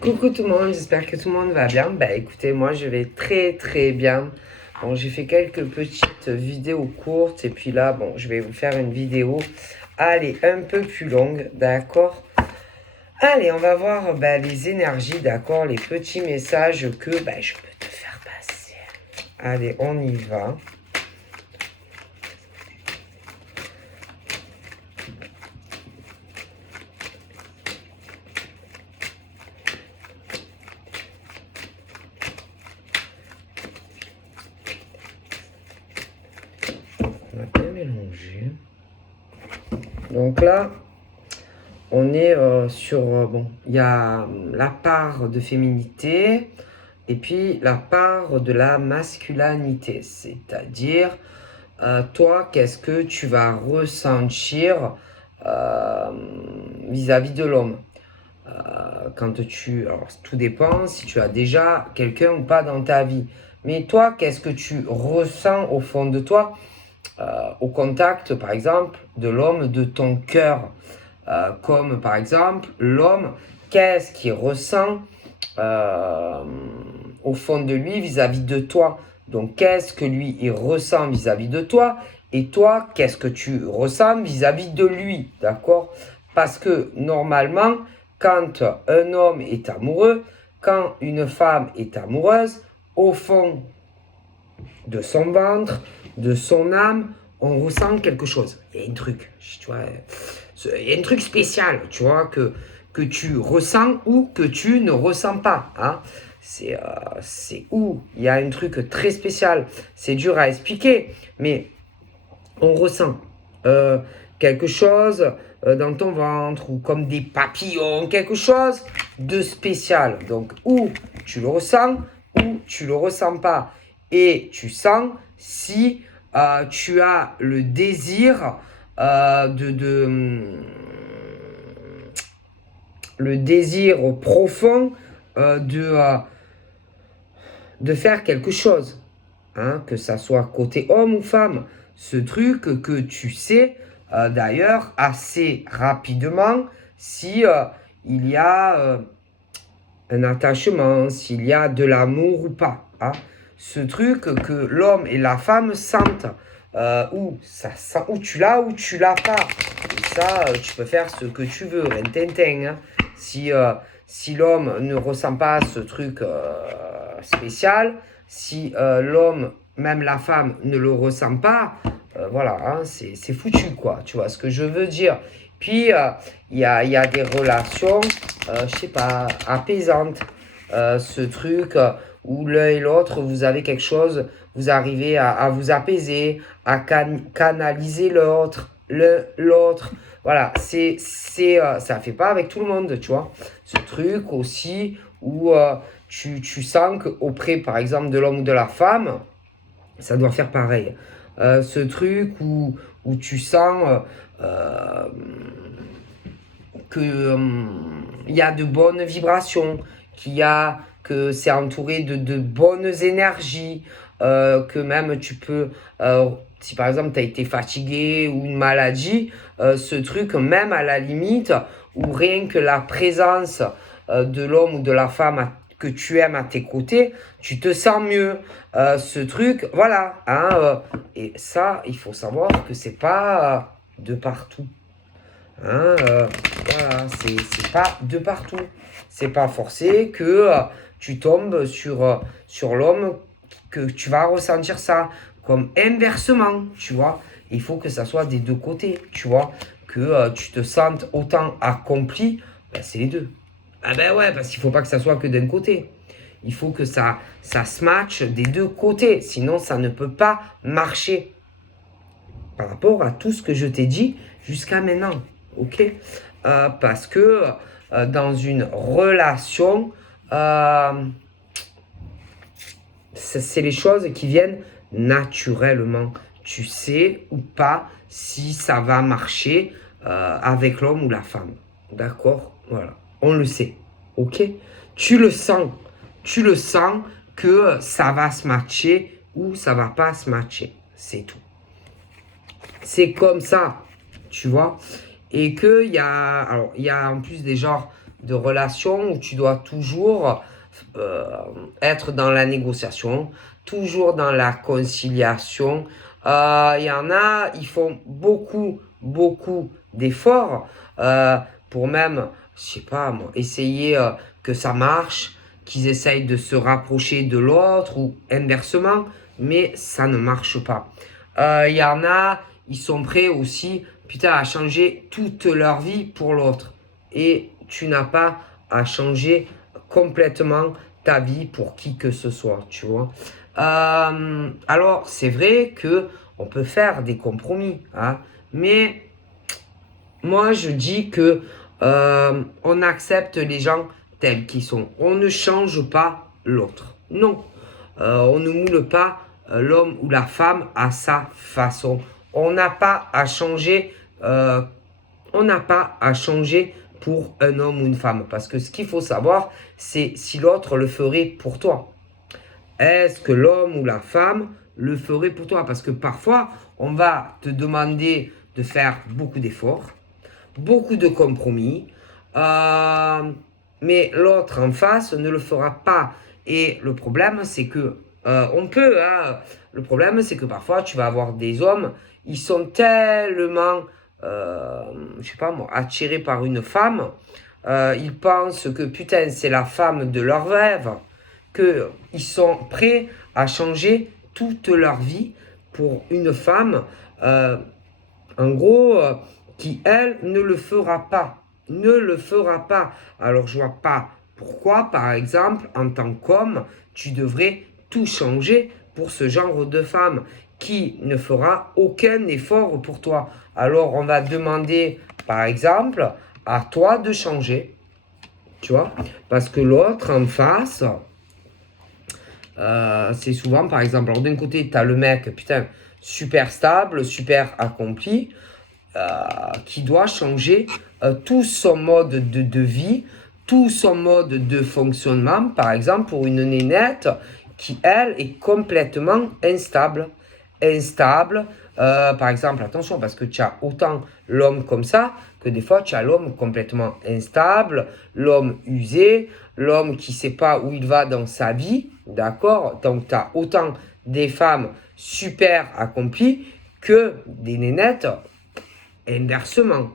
Coucou tout le monde, j'espère que tout le monde va bien. Bah écoutez, moi je vais très bien. Bon, j'ai fait quelques petites vidéos courtes et puis là, bon, je vais vous faire une vidéo, allez, un peu plus longue, d'accord? Allez, on va voir les énergies, d'accord? Les petits messages que je peux te faire passer. Allez, on y va. On va bien mélanger. Donc là, on est sur, bon, il y a la part de féminité et puis la part de la masculinité. C'est-à-dire, toi, qu'est-ce que tu vas ressentir euh, vis-à-vis de l'homme alors, tout dépend si tu as déjà quelqu'un ou pas dans ta vie. Mais toi, qu'est-ce que tu ressens au fond de toi au contact, par exemple, de l'homme de ton cœur comme par exemple l'homme, qu'est-ce qu'il ressent euh, au fond de lui vis-à-vis de toi. Donc qu'est-ce que lui il ressent vis-à-vis de toi et toi qu'est-ce que tu ressens vis-à-vis de lui, d'accord? Parce que normalement quand un homme est amoureux, quand une femme est amoureuse, au fond de son ventre, de son âme, on ressent quelque chose. Il y a un truc, tu vois, il y a un truc spécial, tu vois, que tu ressens ou que tu ne ressens pas. Hein. C'est où il y a un truc très spécial. C'est dur à expliquer, mais on ressent quelque chose dans ton ventre ou comme des papillons, quelque chose de spécial. Donc, ou tu le ressens ou tu le ressens pas. Et tu sens si tu as le désir le désir profond de faire quelque chose, hein, que ça soit côté homme ou femme. Ce truc que tu sais d'ailleurs assez rapidement si il y a un attachement, s'il y a de l'amour ou pas. Hein. Ce truc que l'homme et la femme sentent, où tu l'as ou tu l'as pas. Et ça, tu peux faire ce que tu veux, hein. Si l'homme ne ressent pas ce truc spécial, si l'homme, même la femme, ne le ressent pas, voilà, hein, c'est foutu, quoi. Tu vois ce que je veux dire. Puis, il y a des relations, je sais pas, apaisantes. Ce truc où l'un et l'autre, vous avez quelque chose, vous arrivez à vous apaiser, à canaliser l'autre. Voilà, ça fait pas avec tout le monde, tu vois. Ce truc aussi où tu sens qu'auprès, par exemple, de l'homme ou de la femme, ça doit faire pareil. Ce truc où tu sens que y a de bonnes vibrations, que c'est entouré de bonnes énergies, que même tu peux, si par exemple tu as été fatigué ou une maladie, ce truc, même à la limite, où rien que la présence de l'homme ou de la femme que tu aimes à tes côtés, tu te sens mieux. Ce truc, voilà. Hein, et ça, il faut savoir que c'est pas de partout. Hein, voilà, c'est pas de partout. C'est pas forcé que tu tombes sur l'homme que tu vas ressentir ça. Comme inversement, tu vois. Il faut que ça soit des deux côtés, tu vois. Que tu te sentes autant accompli, c'est les deux. Ah ben ouais, parce qu'il faut pas que ça soit que d'un côté. Il faut que ça se matche des deux côtés. Sinon, ça ne peut pas marcher par rapport à tout ce que je t'ai dit jusqu'à maintenant. Ok, parce que dans une relation, c'est les choses qui viennent naturellement. Tu sais ou pas si ça va marcher avec l'homme ou la femme. D'accord. Voilà. On le sait. Ok. Tu le sens. Tu le sens que ça va se matcher ou ça va pas se matcher. C'est tout. C'est comme ça, tu vois. Et qu'il y a, alors, il y a en plus des genres de relation où tu dois toujours être dans la négociation, toujours dans la conciliation. Il y en a, ils font beaucoup d'efforts pour même, je sais pas moi, essayer que ça marche, qu'ils essayent de se rapprocher de l'autre ou inversement, mais ça ne marche pas. Il y en a, ils sont prêts aussi, putain, à changer toute leur vie pour l'autre. Et tu n'as pas à changer complètement ta vie pour qui que ce soit, tu vois. Alors, c'est vrai que on peut faire des compromis, hein, mais moi, je dis que on accepte les gens tels qu'ils sont. On ne change pas l'autre. Non, on ne moule pas l'homme ou la femme à sa façon. On n'a pas à changer. On n'a pas à changer pour un homme ou une femme. Parce que ce qu'il faut savoir, c'est si l'autre le ferait pour toi. Est-ce que l'homme ou la femme le ferait pour toi? Parce que parfois, on va te demander de faire beaucoup d'efforts, beaucoup de compromis, mais l'autre en face ne le fera pas. Et le problème, c'est que le problème, c'est que parfois, tu vas avoir des hommes, ils sont tellement, je sais pas moi, attirés par une femme, ils pensent que putain, c'est la femme de leur rêve, qu'ils sont prêts à changer toute leur vie pour une femme, en gros, qui, elle, ne le fera pas. Ne le fera pas. Alors, je vois pas pourquoi, par exemple, en tant qu'homme, tu devrais tout changer pour ce genre de femme qui ne fera aucun effort pour toi. Alors, on va demander, par exemple, à toi de changer. Tu vois? Parce que l'autre en face, c'est souvent, par exemple, alors d'un côté, tu as le mec, putain, super stable, super accompli, qui doit changer tout son mode de vie, tout son mode de fonctionnement, par exemple, pour une nénette qui, elle, est complètement instable. Instable, par exemple, attention, parce que tu as autant l'homme comme ça, que des fois, tu as l'homme complètement instable, l'homme usé, l'homme qui ne sait pas où il va dans sa vie, d'accord? Donc, tu as autant des femmes super accomplies que des nénettes inversement.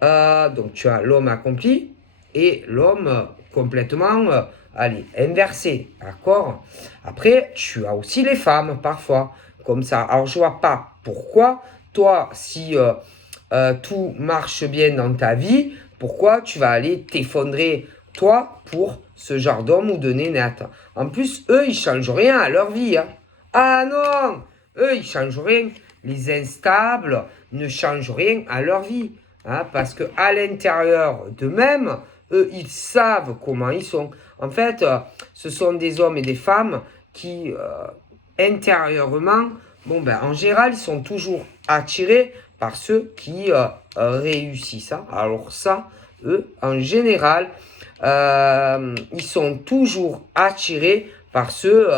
Donc, tu as l'homme accompli et l'homme complètement, allez, inversé, d'accord? Après, tu as aussi les femmes, parfois, comme ça. Alors, je vois pas pourquoi, toi, si tout marche bien dans ta vie, pourquoi tu vas aller t'effondrer, toi, pour ce genre d'homme ou de nénette. En plus, eux, ils changent rien à leur vie, hein. Ah non! Eux, ils changent rien. Les instables ne changent rien à leur vie. Hein, parce qu'à l'intérieur d'eux-mêmes, eux, ils savent comment ils sont. En fait, ce sont des hommes et des femmes qui, intérieurement, bon, ben, en général, ils sont toujours attirés par ceux qui réussissent. Hein. Alors ça, eux, en général, ils sont toujours attirés par ceux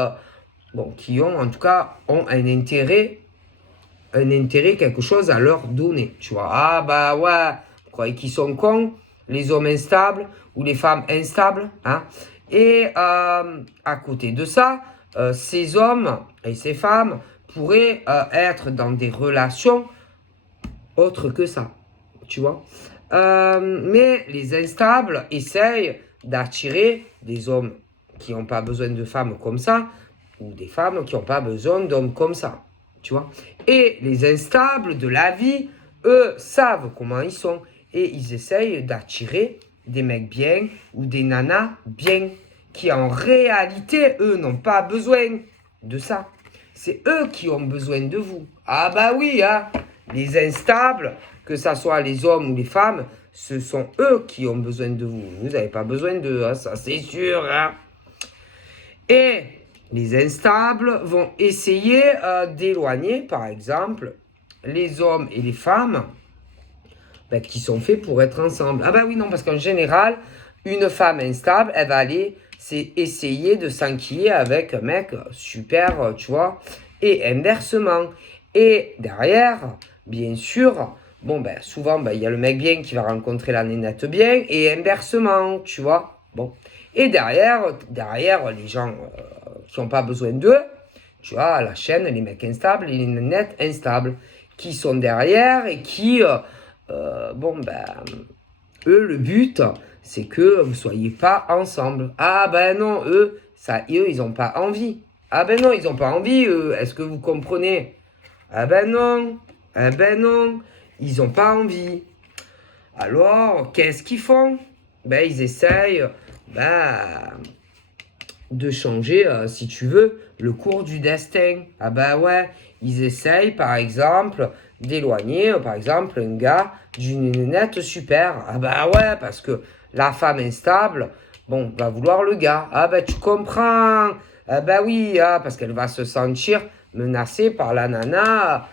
bon, qui ont, en tout cas, ont un intérêt, quelque chose à leur donner. Tu vois, ah bah ouais, vous croyez qu'ils sont cons, les hommes instables ou les femmes instables, hein? Et à côté de ça, ces hommes et ces femmes pourraient être dans des relations autres que ça, tu vois. Mais les instables essayent d'attirer des hommes qui n'ont pas besoin de femmes comme ça, ou des femmes qui n'ont pas besoin d'hommes comme ça, tu vois. Et les instables de la vie, eux, savent comment ils sont, et ils essayent d'attirer des mecs bien, ou des nanas bien, qui en réalité, eux, n'ont pas besoin de ça. C'est eux qui ont besoin de vous. Ah bah oui, hein. Les instables, que ce soit les hommes ou les femmes, ce sont eux qui ont besoin de vous. Vous n'avez pas besoin d'eux, hein, ça c'est sûr. Hein. Et les instables vont essayer d'éloigner, par exemple, les hommes et les femmes ben, qui sont faits pour être ensemble. Ah ben oui, non, parce qu'en général, une femme instable, elle va aller essayer de s'enquiller avec un mec super, tu vois, et inversement. Et derrière, bien sûr, bon, ben, souvent, ben, il y a le mec bien qui va rencontrer la nénette bien, et inversement, tu vois. Bon. Et derrière les gens qui n'ont pas besoin d'eux, tu vois, la chaîne, les mecs instables et les nénettes instables, qui sont derrière et qui, bon, ben, eux, le but, c'est que vous soyez pas ensemble. Ah ben non, eux, ils n'ont pas envie. Ah ben non, ils n'ont pas envie, eux. Est-ce que vous comprenez? Ah ben non, ah ben non, ils n'ont pas envie. Alors, qu'est-ce qu'ils font? Ben, ils essayent ben, de changer, si tu veux, le cours du destin. Ah ben ouais, ils essayent, par exemple, d'éloigner, par exemple, un gars d'une nénette super. Ah ben ouais, parce que la femme instable, bon, va vouloir le gars. Ah ben tu comprends. Ah ben oui, parce qu'elle va se sentir menacée par la nana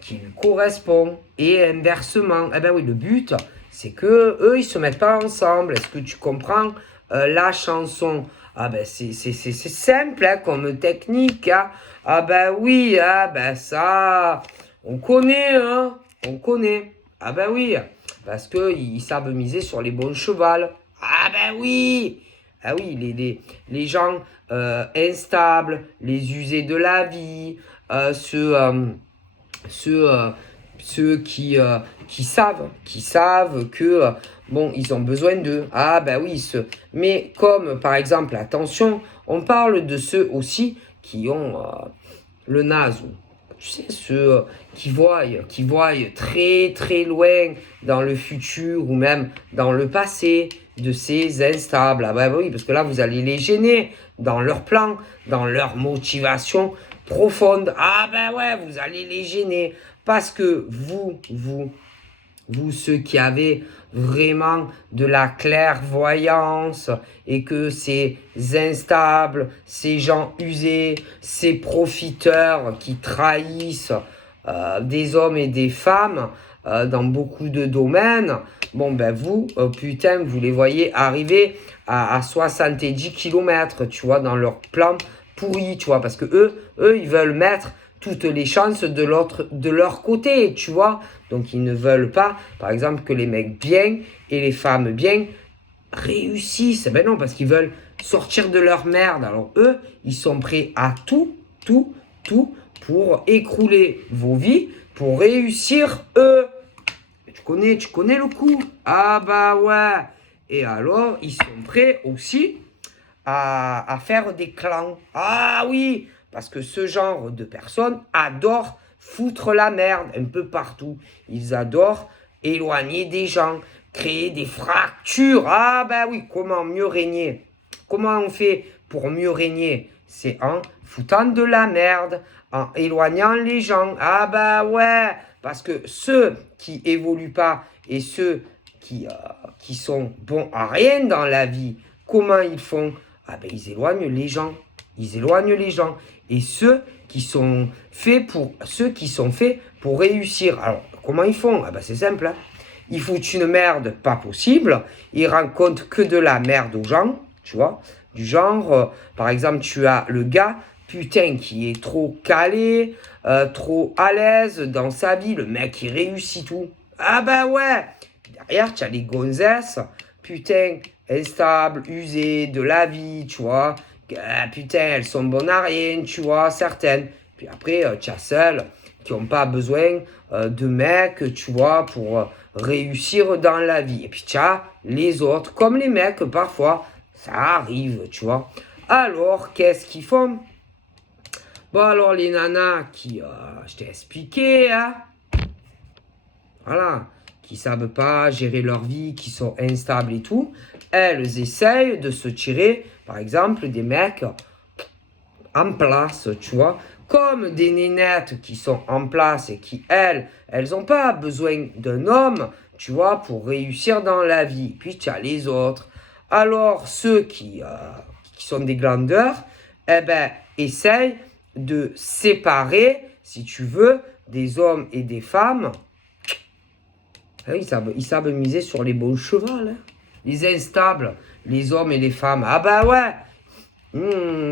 qui lui correspond. Et inversement, eh ben oui, le but, c'est que eux, ils se mettent pas ensemble. Est-ce que tu comprends la chanson? Ah ben c'est simple hein, comme technique. Hein. Ah ben oui, ah ben ça, on connaît, hein, on connaît. Ah ben oui, parce qu'ils savent miser sur les bons chevals. Ah ben oui, ah oui, les gens instables, les usés de la vie, ceux, euh, ceux qui savent que, bon, ils ont besoin d'eux. Ah, ben oui, mais comme, par exemple, attention, on parle de ceux aussi qui ont le naze. Tu sais, ceux qui voient très, très loin dans le futur ou même dans le passé de ces instables. Ah, ben oui, parce que là, vous allez les gêner dans leur plan, dans leur motivation profonde. Ah ben ouais, vous allez les gêner. Parce que vous ceux qui avez vraiment de la clairvoyance et que ces instables, ces gens usés, ces profiteurs qui trahissent des hommes et des femmes dans beaucoup de domaines, bon ben vous, putain, vous les voyez arriver à 70 km, tu vois, dans leur plan pourri, tu vois, parce que eux, ils veulent mettre toutes les chances de leur côté, tu vois. Donc ils ne veulent pas, par exemple, que les mecs bien et les femmes bien réussissent. Ben non, parce qu'ils veulent sortir de leur merde. Alors eux, ils sont prêts à tout pour écrouler vos vies, pour réussir eux. Tu connais le coup? Ah bah ouais. Et alors, ils sont prêts aussi à faire des clans. Ah oui, parce que ce genre de personnes adorent foutre la merde un peu partout. Ils adorent éloigner des gens, créer des fractures. Ah ben oui, comment mieux régner? Comment on fait pour mieux régner? C'est en foutant de la merde, en éloignant les gens. Ah ben ouais, parce que ceux qui évoluent pas et ceux qui sont bons à rien dans la vie, comment ils font? Ah ben ils éloignent les gens. Ils éloignent les gens. Et ceux qui sont faits pour réussir. Alors, comment ils font? Ah ben c'est simple. Hein. Ils foutent une merde pas possible. Ils racontent que de la merde aux gens. Tu vois? Du genre, par exemple, tu as le gars, putain, qui est trop calé, trop à l'aise dans sa vie. Le mec, il réussit tout. Ah ben ouais. Derrière, tu as les gonzesses, putain, instables, usées de la vie, tu vois. Putain, elles sont bonnes à rien, tu vois, certaines. Puis après, tu as celles qui n'ont pas besoin de mecs, tu vois, pour réussir dans la vie. Et puis tu as les autres, comme les mecs, parfois, ça arrive, tu vois. Alors, qu'est-ce qu'ils font? Bon, alors, les nanas qui, je t'ai expliqué, hein, voilà, qui savent pas gérer leur vie, qui sont instables et tout, elles essayent de se tirer, par exemple, des mecs en place, tu vois, comme des nénettes qui sont en place et qui, elles n'ont pas besoin d'un homme, tu vois, pour réussir dans la vie. Puis tu as les autres. Alors, ceux qui sont des glandeurs, eh ben, essayent de séparer, si tu veux, des hommes et des femmes. Ils savent miser sur les bons chevaux, hein. Les instables, les hommes et les femmes. Ah bah ouais,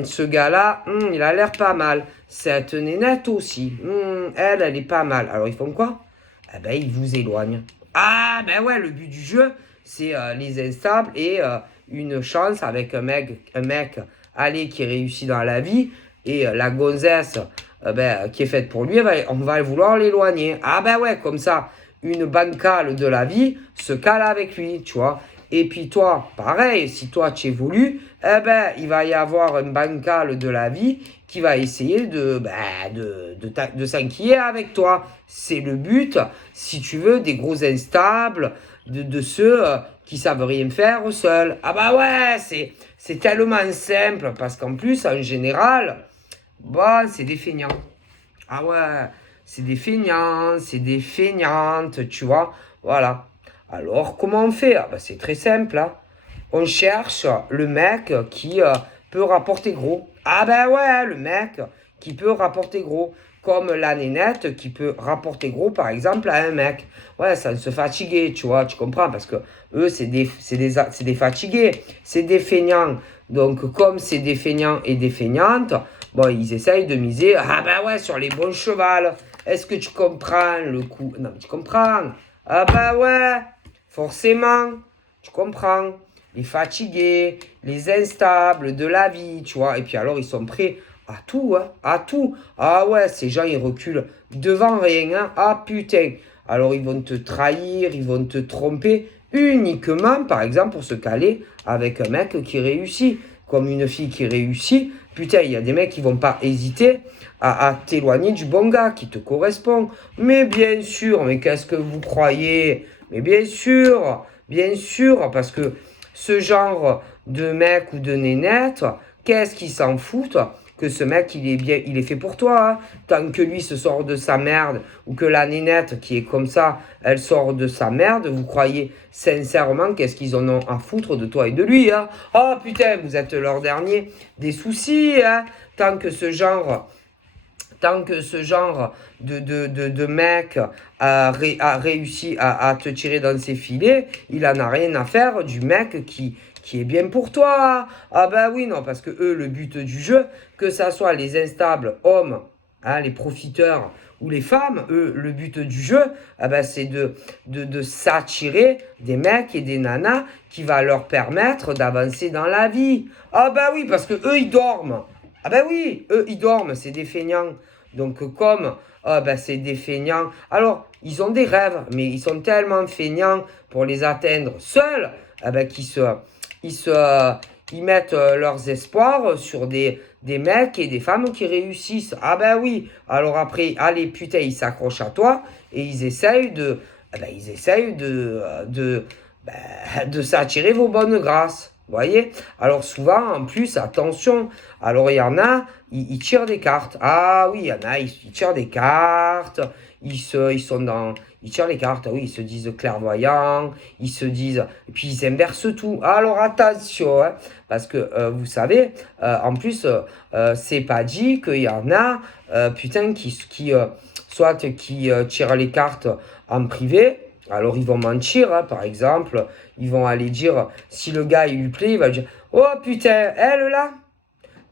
ce gars-là, il a l'air pas mal. Cette nénette aussi, elle est pas mal. Alors ils font quoi? eh ben, il vous éloigne. Ah, ben ouais, le but du jeu, c'est les instables et une chance avec un mec, allez, qui réussit dans la vie, et la gonzesse qui est faite pour lui, on va vouloir l'éloigner. Ah ben ouais, comme ça, une bancale de la vie se cale avec lui, tu vois. Et puis toi, pareil, si toi tu évolues, eh ben, il va y avoir un bancal de la vie qui va essayer de s'enquiller avec toi. C'est le but, si tu veux, des gros instables, de ceux qui savent rien faire seuls. Ah bah ouais, c'est tellement simple, parce qu'en plus, en général, bon, c'est des feignants. Ah ouais, c'est des feignants, c'est des feignantes, tu vois. Voilà. Alors, comment on fait? Ah bah, c'est très simple, hein. On cherche le mec qui peut rapporter gros. Ah ben ouais, le mec qui peut rapporter gros. Comme la nénette qui peut rapporter gros, par exemple, à un mec. Ouais, sans se fatiguer, tu vois, tu comprends, parce que eux, c'est des fatigués, c'est des feignants. Donc, comme c'est des feignants et des feignantes, bon, ils essayent de miser, ah ben ouais, sur les bons chevals. Est-ce que tu comprends le coup? Non, tu comprends. Ah ben ouais, forcément, tu comprends. Les fatigués, les instables de la vie, tu vois. Et puis alors, ils sont prêts à tout, hein, à tout. Ah ouais, ces gens, ils reculent devant rien, hein. Ah putain. Alors, ils vont te trahir, ils vont te tromper uniquement, par exemple, pour se caler avec un mec qui réussit. Comme une fille qui réussit, putain, il y a des mecs qui vont pas hésiter à t'éloigner du bon gars qui te correspond. Mais bien sûr, mais qu'est-ce que vous croyez? Mais bien sûr, parce que ce genre de mec ou de nénette, qu'est-ce qu'ils s'en foutent que ce mec, il est fait pour toi, hein. Tant que lui se sort de sa merde, ou que la nénette qui est comme ça, elle sort de sa merde, vous croyez sincèrement qu'est-ce qu'ils en ont à foutre de toi et de lui, hein? Oh putain, vous êtes leur dernier des soucis, hein? Tant que ce genre de mec a réussi à te tirer dans ses filets, il en a rien à faire du mec qui est bien pour toi. Ah ben oui, non, parce que eux, le but du jeu, que ça soit les instables hommes, hein, les profiteurs ou les femmes, eux, le but du jeu, ah ben, c'est de s'attirer des mecs et des nanas qui va leur permettre d'avancer dans la vie. Ah ben oui, parce que eux, ils dorment. Ah ben oui, eux, ils dorment, c'est des feignants. Donc, comme c'est des feignants, alors ils ont des rêves, mais ils sont tellement feignants pour les atteindre seuls, ils mettent leurs espoirs sur des mecs et des femmes qui réussissent. Ah ben oui, alors après, allez, putain, ils s'accrochent à toi et ils essayent de s'attirer vos bonnes grâces. Vous voyez? Alors souvent, en plus, attention, alors il y en a, ils tirent des cartes. Ah oui, il y en a, ils tirent des cartes, ils tirent les cartes, ah oui, ils se disent clairvoyants, ils se disent, et puis ils inversent tout. Alors attention, hein, parce que vous savez, en plus, c'est pas dit qu'il y en a, soit qui tirent les cartes en privé. Alors ils vont mentir, hein, par exemple, ils vont aller dire, si le gars il lui plaît, il va dire, oh putain, elle là?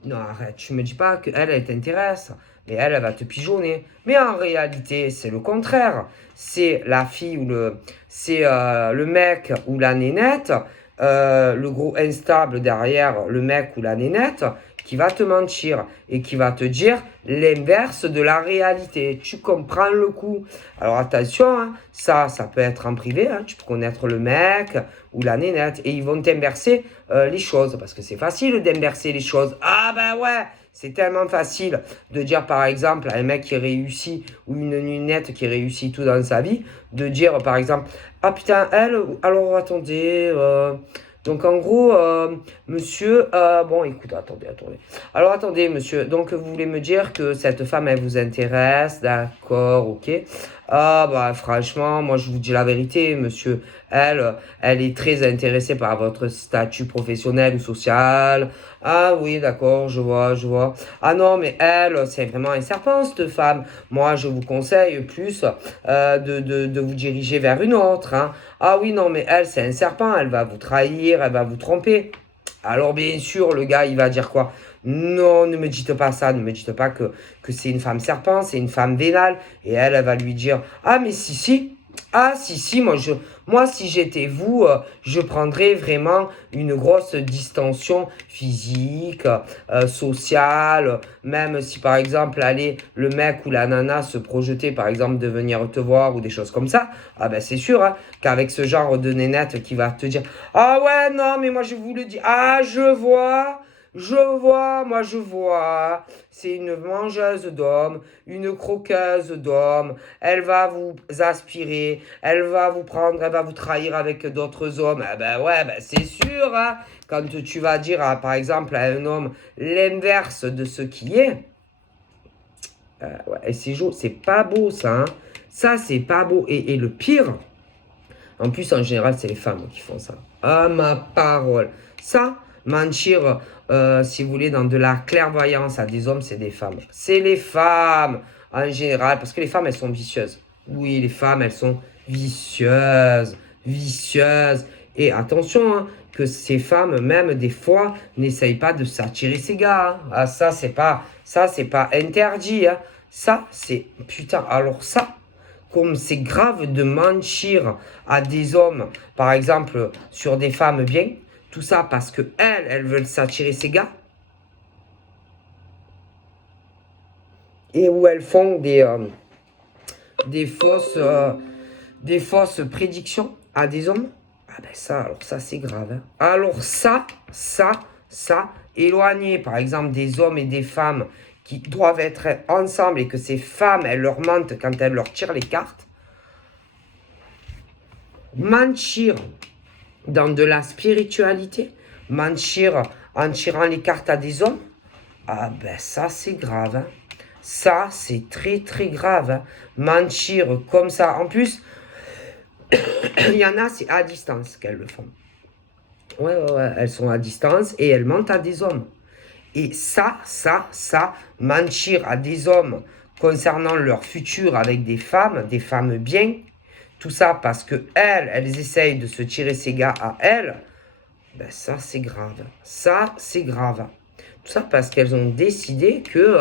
Non, arrête, tu me dis pas qu'elle t'intéresse, mais elle va te pigeonner. Mais en réalité, c'est le contraire. C'est la fille c'est le mec ou la nénette, le gros instable derrière le mec ou la nénette, qui va te mentir et qui va te dire l'inverse de la réalité. Tu comprends le coup? Alors attention, hein, ça peut être en privé, hein, tu peux connaître le mec ou la nénette et ils vont t'inverser les choses parce que c'est facile d'inverser les choses. Ah ben ouais, c'est tellement facile de dire par exemple à un mec qui réussit ou une nénette qui réussit tout dans sa vie, de dire par exemple, ah putain, elle, alors attendez, donc en gros, monsieur, bon écoute, attendez. Alors attendez monsieur, donc vous voulez me dire que cette femme, elle vous intéresse, d'accord, ok. Ah bah franchement, moi je vous dis la vérité, monsieur, elle est très intéressée par votre statut professionnel ou social. Ah oui, d'accord, je vois. Ah non, mais elle, c'est vraiment un serpent, cette femme. Moi, je vous conseille plus de vous diriger vers une autre, hein. Ah oui, non, mais elle, c'est un serpent, elle va vous trahir, elle va vous tromper. Alors bien sûr, le gars, il va dire quoi? Non, ne me dites pas ça, ne me dites pas que c'est une femme serpent, c'est une femme vénale. Et elle va lui dire, ah mais si, si, ah si, si, moi si j'étais vous, je prendrais vraiment une grosse distension physique, sociale, même si par exemple, allez, le mec ou la nana se projetait par exemple de venir te voir ou des choses comme ça, ah ben c'est sûr hein, qu'avec ce genre de nénette qui va te dire, ah ouais, non, mais moi je vous le dis, ah moi je vois, c'est une mangeuse d'hommes, une croqueuse d'hommes, elle va vous aspirer, elle va vous prendre, elle va vous trahir avec d'autres hommes. Eh ben ouais, ben c'est sûr, hein. Quand tu vas dire, par exemple, à un homme l'inverse de ce qui est, ouais, et c'est pas beau ça, hein. Ça, c'est pas beau. Et le pire, en plus, en général, c'est les femmes qui font ça. Ah, ma parole. Ça, mentir, si vous voulez, dans de la clairvoyance à des hommes, c'est des femmes. C'est les femmes, en général, parce que les femmes, elles sont vicieuses. Oui, les femmes, elles sont vicieuses, vicieuses. Et attention, hein, que ces femmes, même des fois, n'essayent pas de s'attirer ces gars. Hein. Ah, ça, c'est pas interdit. Hein. Ça, c'est, putain, alors ça, comme c'est grave de mentir à des hommes, par exemple, sur des femmes bien, tout ça parce que elles veulent s'attirer ces gars, et où elles font des fausses prédictions à des hommes. Ah ben ça, alors ça c'est grave. Hein. Alors ça, éloigner par exemple des hommes et des femmes qui doivent être ensemble et que ces femmes, elles leur mentent quand elles leur tirent les cartes. Mentir dans de la spiritualité, mentir en tirant les cartes à des hommes, ah ben ça c'est grave. Hein. Ça c'est très très grave. Hein. Mentir comme ça. En plus, il y en a, c'est à distance qu'elles le font. Ouais, elles sont à distance et elles mentent à des hommes. Et ça, mentir à des hommes concernant leur futur avec des femmes bien, tout ça parce que elles essayent de se tirer ces gars à elles, ben ça c'est grave. Ça c'est grave. Tout ça parce qu'elles ont décidé que,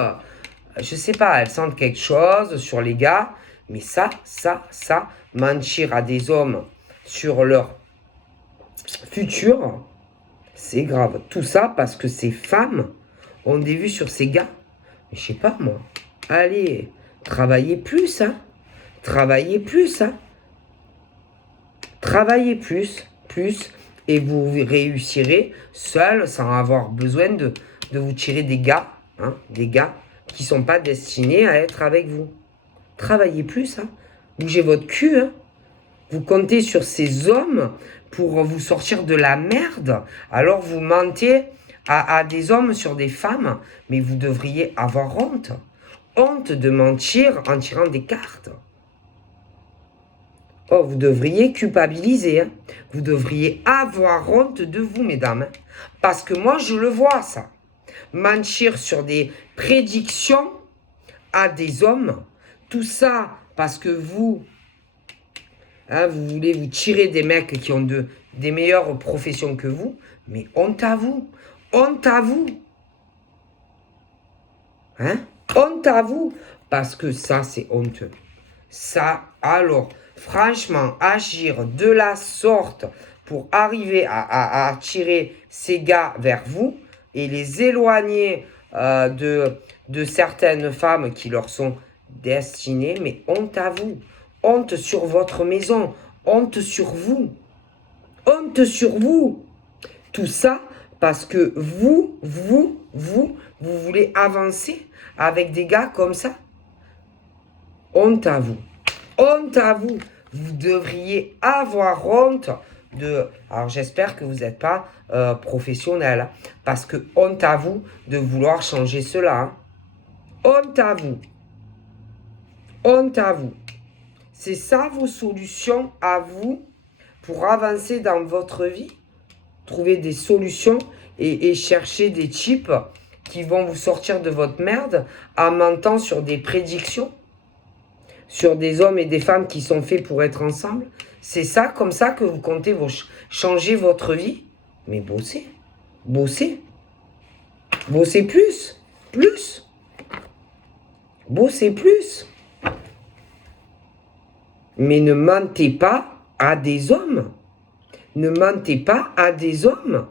je sais pas, elles sentent quelque chose sur les gars, mais ça, mentir à des hommes sur leur futur, c'est grave. Tout ça parce que ces femmes ont des vues sur ces gars. Mais je sais pas moi. Allez, travaillez plus, hein. Travaillez plus, hein. Travaillez plus, et vous réussirez seul sans avoir besoin de vous tirer des gars, hein, des gars qui sont pas destinés à être avec vous. Travaillez plus, hein. Bougez votre cul, hein. Vous comptez sur ces hommes pour vous sortir de la merde. Alors vous mentez à des hommes sur des femmes, mais vous devriez avoir honte. Honte de mentir en tirant des cartes. Oh, vous devriez culpabiliser. Hein. Vous devriez avoir honte de vous, mesdames. Hein. Parce que moi, je le vois, ça. Mentir sur des prédictions à des hommes. Tout ça parce que vous, hein, vous voulez vous tirer des mecs qui ont des meilleures professions que vous. Mais honte à vous. Honte à vous. Hein? Honte à vous. Parce que ça, c'est honteux. Ça, alors, franchement, agir de la sorte pour arriver à attirer ces gars vers vous et les éloigner de certaines femmes qui leur sont destinées, mais honte à vous. Honte sur votre maison. Honte sur vous. Honte sur vous. Tout ça parce que vous voulez avancer avec des gars comme ça. Honte à vous. Honte à vous. Vous devriez avoir honte de... Alors j'espère que vous n'êtes pas professionnel. Hein, parce que honte à vous de vouloir changer cela. Hein. Honte à vous. Honte à vous. C'est ça vos solutions à vous pour avancer dans votre vie. Trouver des solutions et chercher des types qui vont vous sortir de votre merde en mentant sur des prédictions. Sur des hommes et des femmes qui sont faits pour être ensemble. C'est ça, comme ça que vous comptez changer votre vie. Mais bossez. Bossez. Bossez plus. Plus. Bossez plus. Mais ne mentez pas à des hommes. Ne mentez pas à des hommes.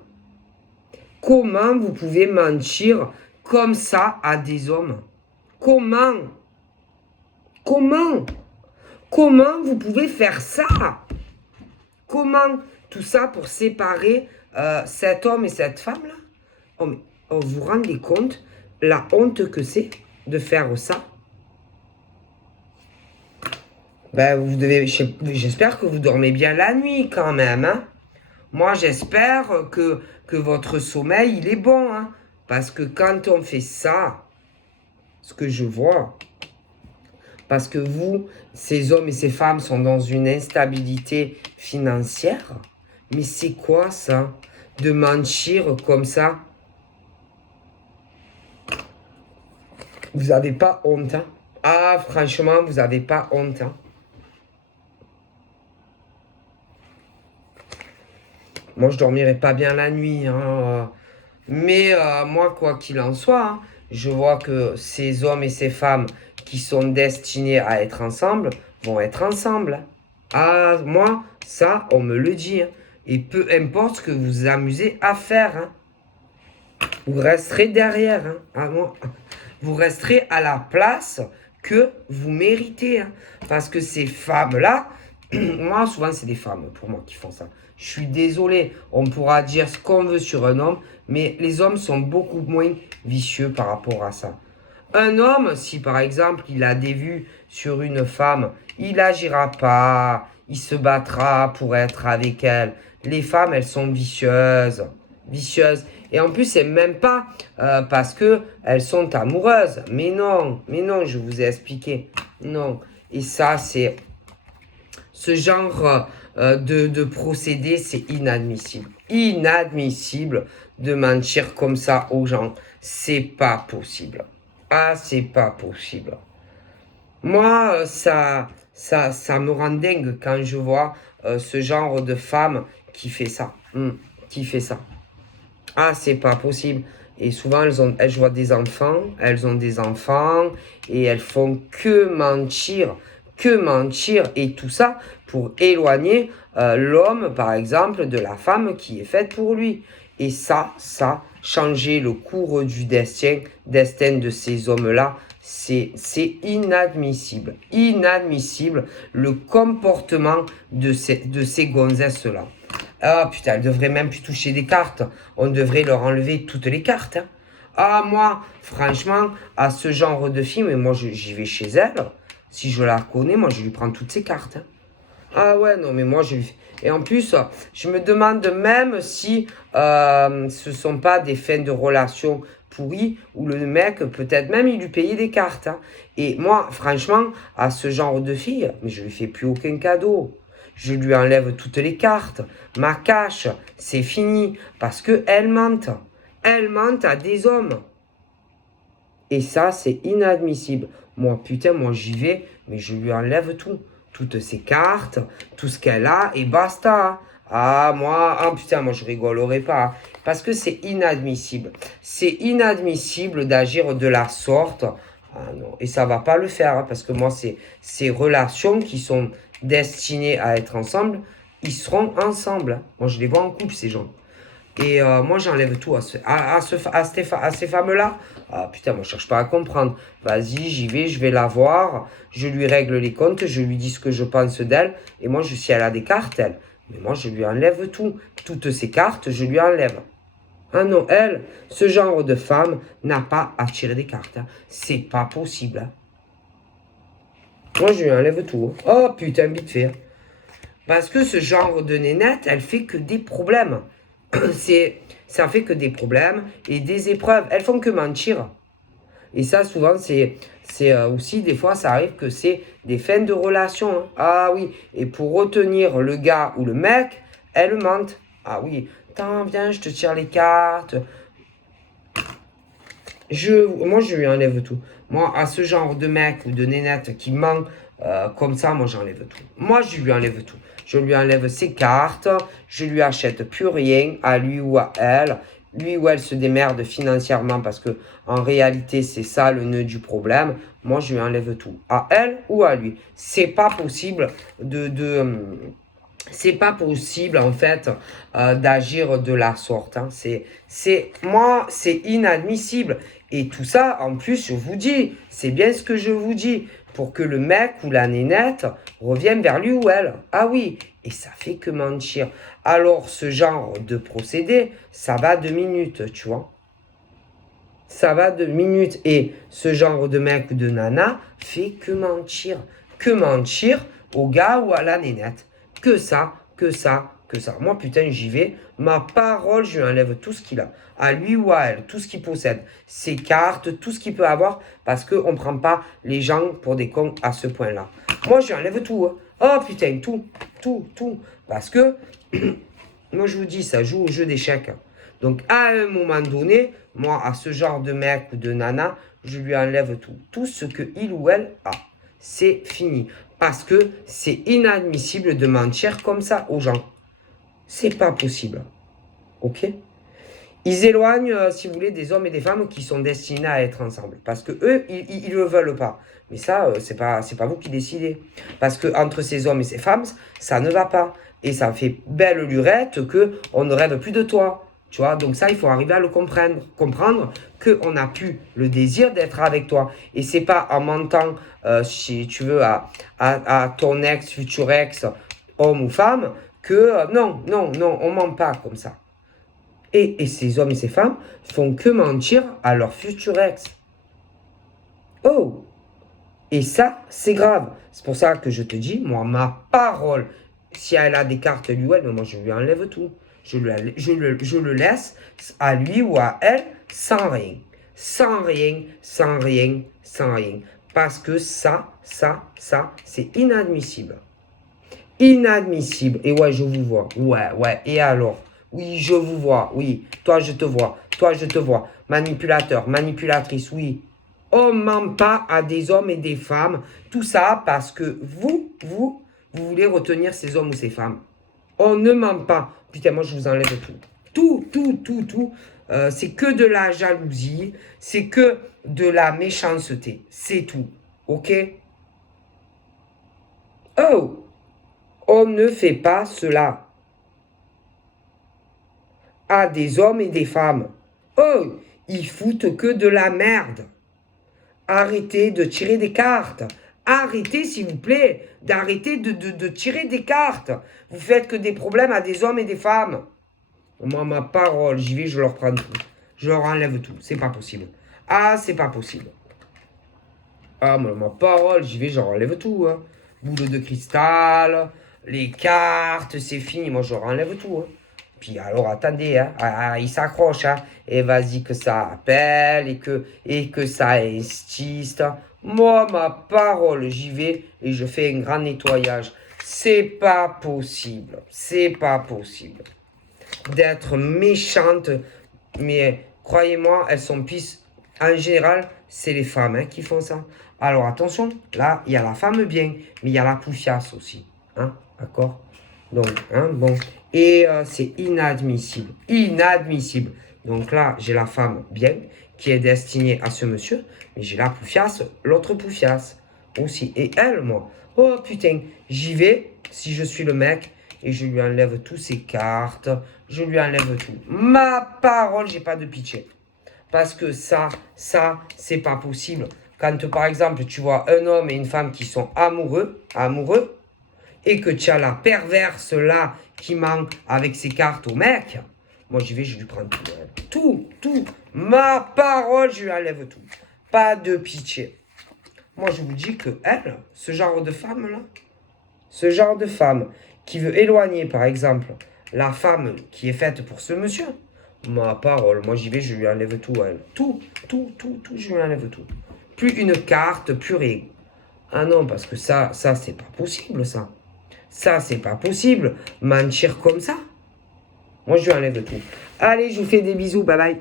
Comment vous pouvez mentir comme ça à des hommes? Comment? Comment? Comment vous pouvez faire ça? Comment tout ça pour séparer cet homme et cette femme-là? Oh, mais vous vous rendez compte la honte que c'est de faire ça? Ben, j'espère que vous dormez bien la nuit quand même, hein? Moi, j'espère que votre sommeil, il est bon, hein? Parce que quand on fait ça, ce que je vois, parce que vous, ces hommes et ces femmes sont dans une instabilité financière, mais c'est quoi ça? De mentir comme ça? Vous n'avez pas honte, hein? Ah, franchement, vous n'avez pas honte, hein? Moi, je dormirai pas bien la nuit, hein? Mais moi, quoi qu'il en soit, hein, je vois que ces hommes et ces femmes qui sont destinés à être ensemble vont être ensemble. Ah, moi, ça, on me le dit, hein. Et peu importe ce que vous vous amusez à faire, hein. Vous resterez derrière, hein. Ah, moi, vous resterez à la place que vous méritez, hein. Parce que ces femmes-là, moi, souvent, c'est des femmes, pour moi, qui font ça. Je suis désolé, on pourra dire ce qu'on veut sur un homme, mais les hommes sont beaucoup moins vicieux par rapport à ça. Un homme, si par exemple, il a des vues sur une femme, il n'agira pas, il se battra pour être avec elle. Les femmes, elles sont vicieuses. Vicieuses. Et en plus, c'est même pas parce que elles sont amoureuses. Mais non, je vous ai expliqué. Non. Et ça, c'est ce genre de procédé, c'est inadmissible. Inadmissible de mentir comme ça aux gens. C'est pas possible. Ah, c'est pas possible. Moi, ça me rend dingue quand je vois ce genre de femme qui fait ça. Qui fait ça. Ah, c'est pas possible. Et souvent, elles voient des enfants, elles ont des enfants, et elles font que mentir, et tout ça pour éloigner l'homme, par exemple, de la femme qui est faite pour lui. Et ça, changer le cours du destin de ces hommes-là, c'est inadmissible. Inadmissible le comportement de ces gonzesses-là. Ah putain, elles devraient même plus toucher des cartes. On devrait leur enlever toutes les cartes, hein. Ah, moi, franchement, à ce genre de film, moi j'y vais chez elle. Si je la connais, moi je lui prends toutes ses cartes, hein. Ah ouais, non, mais moi je lui fais... Et en plus, je me demande même si ce sont pas des fins de relation pourries où le mec, peut-être même, il lui payait des cartes, hein. Et moi, franchement, à ce genre de fille, mais je lui fais plus aucun cadeau. Je lui enlève toutes les cartes, ma cache, c'est fini, parce que elle mente. Elle mente à des hommes. Et ça, c'est inadmissible. Moi, putain, moi j'y vais, mais je lui enlève tout. Toutes ses cartes, tout ce qu'elle a, et basta. Ah, moi, ah putain, moi je rigolerai pas. Parce que c'est inadmissible. C'est inadmissible d'agir de la sorte. Ah non, et ça va pas le faire, hein, parce que moi, ces relations qui sont destinées à être ensemble, ils seront ensemble, hein. Moi, je les vois en couple, ces gens. Et moi, j'enlève tout à ces femmes-là. Ah putain, moi, je cherche pas à comprendre. Vas-y, j'y vais, je vais la voir. Je lui règle les comptes, je lui dis ce que je pense d'elle. Et moi, si elle a des cartes, elle. Mais moi, je lui enlève tout. Toutes ces cartes, je lui enlève. Ah non, elle, ce genre de femme n'a pas à tirer des cartes, hein. C'est pas possible, hein. Moi, je lui enlève tout, hein. Oh putain, vite fait, hein. Parce que ce genre de nénette, elle fait que des problèmes. Ça fait que des problèmes et des épreuves. Elles font que mentir. Et ça, souvent, c'est aussi, des fois, ça arrive que c'est des fins de relation, hein. Ah oui, et pour retenir le gars ou le mec, elles mentent. Ah oui, attends, viens, je te tire les cartes. Moi, je lui enlève tout. Moi, à ce genre de mec ou de nénette qui ment comme ça, moi, j'enlève tout. Moi, je lui enlève tout. Je lui enlève ses cartes, je lui achète plus rien, à lui ou à elle. lui ou elle se démerde financièrement parce que en réalité, c'est ça le nœud du problème. Moi, je lui enlève tout. À elle ou à lui. C'est pas possible c'est pas possible en fait d'agir de la sorte. Hein. Moi, c'est inadmissible. Et tout ça, en plus, je vous dis, c'est bien ce que je vous dis, pour que le mec ou la nénette revienne vers lui ou elle. Ah oui, et ça fait que mentir. Alors, ce genre de procédé, ça va 2 minutes, tu vois. Ça va 2 minutes. Et ce genre de mec ou de nana fait que mentir. Que mentir au gars ou à la nénette. Que ça, que ça, que ça. Moi, putain, j'y vais. Ma parole, je lui enlève tout ce qu'il a. À lui ou à elle, tout ce qu'il possède. Ses cartes, tout ce qu'il peut avoir. Parce qu'on ne prend pas les gens pour des cons à ce point-là. Moi, je lui enlève tout. Hein. Oh, putain, tout, tout, tout. Parce que, moi, je vous dis, ça joue au jeu d'échecs. Donc, à un moment donné, moi, à ce genre de mec ou de nana, je lui enlève tout. Tout ce que il ou elle a. C'est fini. Parce que c'est inadmissible de mentir comme ça aux gens. C'est pas possible. Ok? Ils éloignent, si vous voulez, des hommes et des femmes qui sont destinés à être ensemble. Parce que eux, ils le veulent pas. Mais ça, c'est pas vous qui décidez. Parce que entre ces hommes et ces femmes, ça ne va pas. Et ça fait belle lurette que on ne rêve plus de toi. Tu vois, donc ça, il faut arriver à le comprendre. Comprendre qu'on n'a plus le désir d'être avec toi. Et c'est pas en mentant, si tu veux, à ton ex, futur ex, homme ou femme, que non, non, non, on ment pas comme ça. Et ces hommes et ces femmes font que mentir à leur futur ex. Oh! Et ça, c'est grave. C'est pour ça que je te dis, moi, ma parole, si elle a des cartes lui ou elle, moi, je lui enlève tout. Je le laisse à lui ou à elle sans rien. Sans rien, sans rien, sans rien. Parce que ça, c'est inadmissible. Inadmissible. Et ouais, je vous vois. Ouais, ouais. Et alors? Oui, je vous vois. Oui. Toi, je te vois. Toi, je te vois. Manipulateur, manipulatrice, oui. On ment pas à des hommes et des femmes. Tout ça parce que vous voulez retenir ces hommes ou ces femmes. On ne ment pas. Putain, moi, je vous enlève tout. Tout, tout, tout, tout. C'est que de la jalousie. C'est que de la méchanceté. C'est tout. Ok? Oh! On ne fait pas cela à des hommes et des femmes. Oh, ils foutent que de la merde. Arrêtez de tirer des cartes. Arrêtez, s'il vous plaît, d'arrêter de tirer des cartes. Vous faites que des problèmes à des hommes et des femmes. Moi, ma parole, j'y vais, je leur prends tout. Je leur enlève tout. C'est pas possible. Ah, c'est pas possible. Ah, moi, ma parole, j'y vais, je leur enlève tout. Hein. Boule de cristal, les cartes, c'est fini. Moi, je leur enlève tout. Hein. Puis alors, attendez, hein, il s'accroche. Hein, et vas-y que ça appelle et que ça insiste. Moi, ma parole, j'y vais et je fais un grand nettoyage. C'est pas possible. C'est pas possible. D'être méchante. Mais croyez-moi, elles sont pis. En général, c'est les femmes hein, qui font ça. Alors attention, là, il y a la femme bien, mais il y a la poufiasse aussi. Hein, d'accord? Donc, hein, bon. Et c'est inadmissible. Inadmissible. Donc là, j'ai la femme bien, qui est destinée à ce monsieur, mais j'ai la poufiasse, l'autre poufiasse aussi. Et elle, moi, oh putain, j'y vais, si je suis le mec, et je lui enlève toutes ses cartes, je lui enlève tout. Ma parole, j'ai pas de pitié. Parce que ça, c'est pas possible. Quand, par exemple, tu vois un homme et une femme qui sont amoureux, et que tu as la perverse là qui ment avec ses cartes au mec, moi j'y vais, je lui prends tout. Tout, tout. Ma parole, je lui enlève tout. Pas de pitié. Moi je vous dis que elle, ce genre de femme là, ce genre de femme qui veut éloigner par exemple la femme qui est faite pour ce monsieur, ma parole, moi j'y vais, je lui enlève tout à elle. Tout, tout, tout, tout, je lui enlève tout. Plus une carte, plus rien. Ah non, parce que ça c'est pas possible ça. Ça, c'est pas possible. Mentir comme ça. Moi, je lui enlève tout. Allez, je vous fais des bisous. Bye bye.